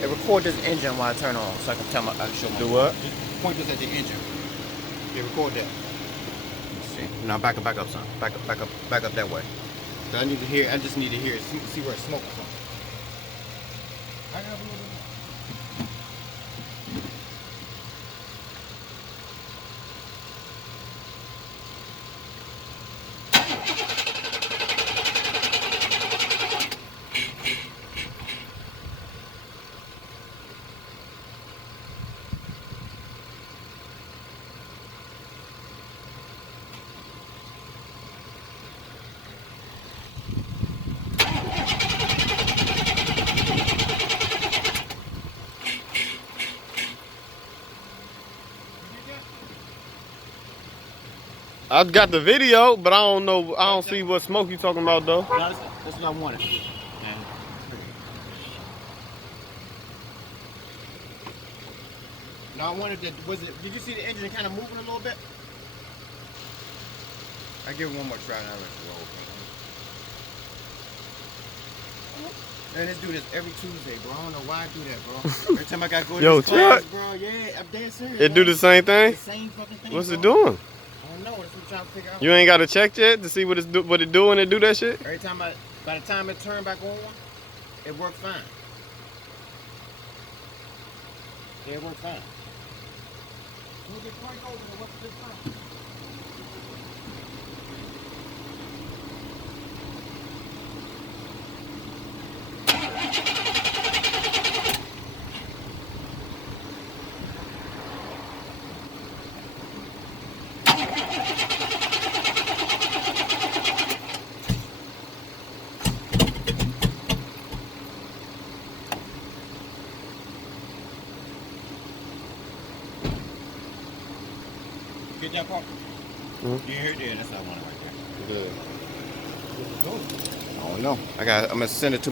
And record this engine while I turn on, so I can tell my. I can show my. Do what? Just point this at the engine. Yeah, record that. Let's see. Now back up, son. Back up that way. So I need to hear. I just need to hear it. See where it's smoking from. I got a little bit. I got the video, but I don't know. I don't see what smoke you talking about though. No, that's what I wanted. No, I wanted to. Did you see the engine kind of moving a little bit? I give it one more try and I let it roll. Man, let's do this every Tuesday, bro. I don't know why I do that, bro. Every time I gotta go to this class, bro. Yeah, I'm dead serious. It do the same thing? The same fucking thing. What's bro. it doing? I don't know. That's what I'm trying to figure out. You ain't got to check yet to see what it do when it do that shit? Every time by the time it turned back on, it worked fine. Yeah, it worked fine. We'll get point over and what's this time? Get that part? You hear it there? That's not one right there. Good. I don't know. I'm gonna send it to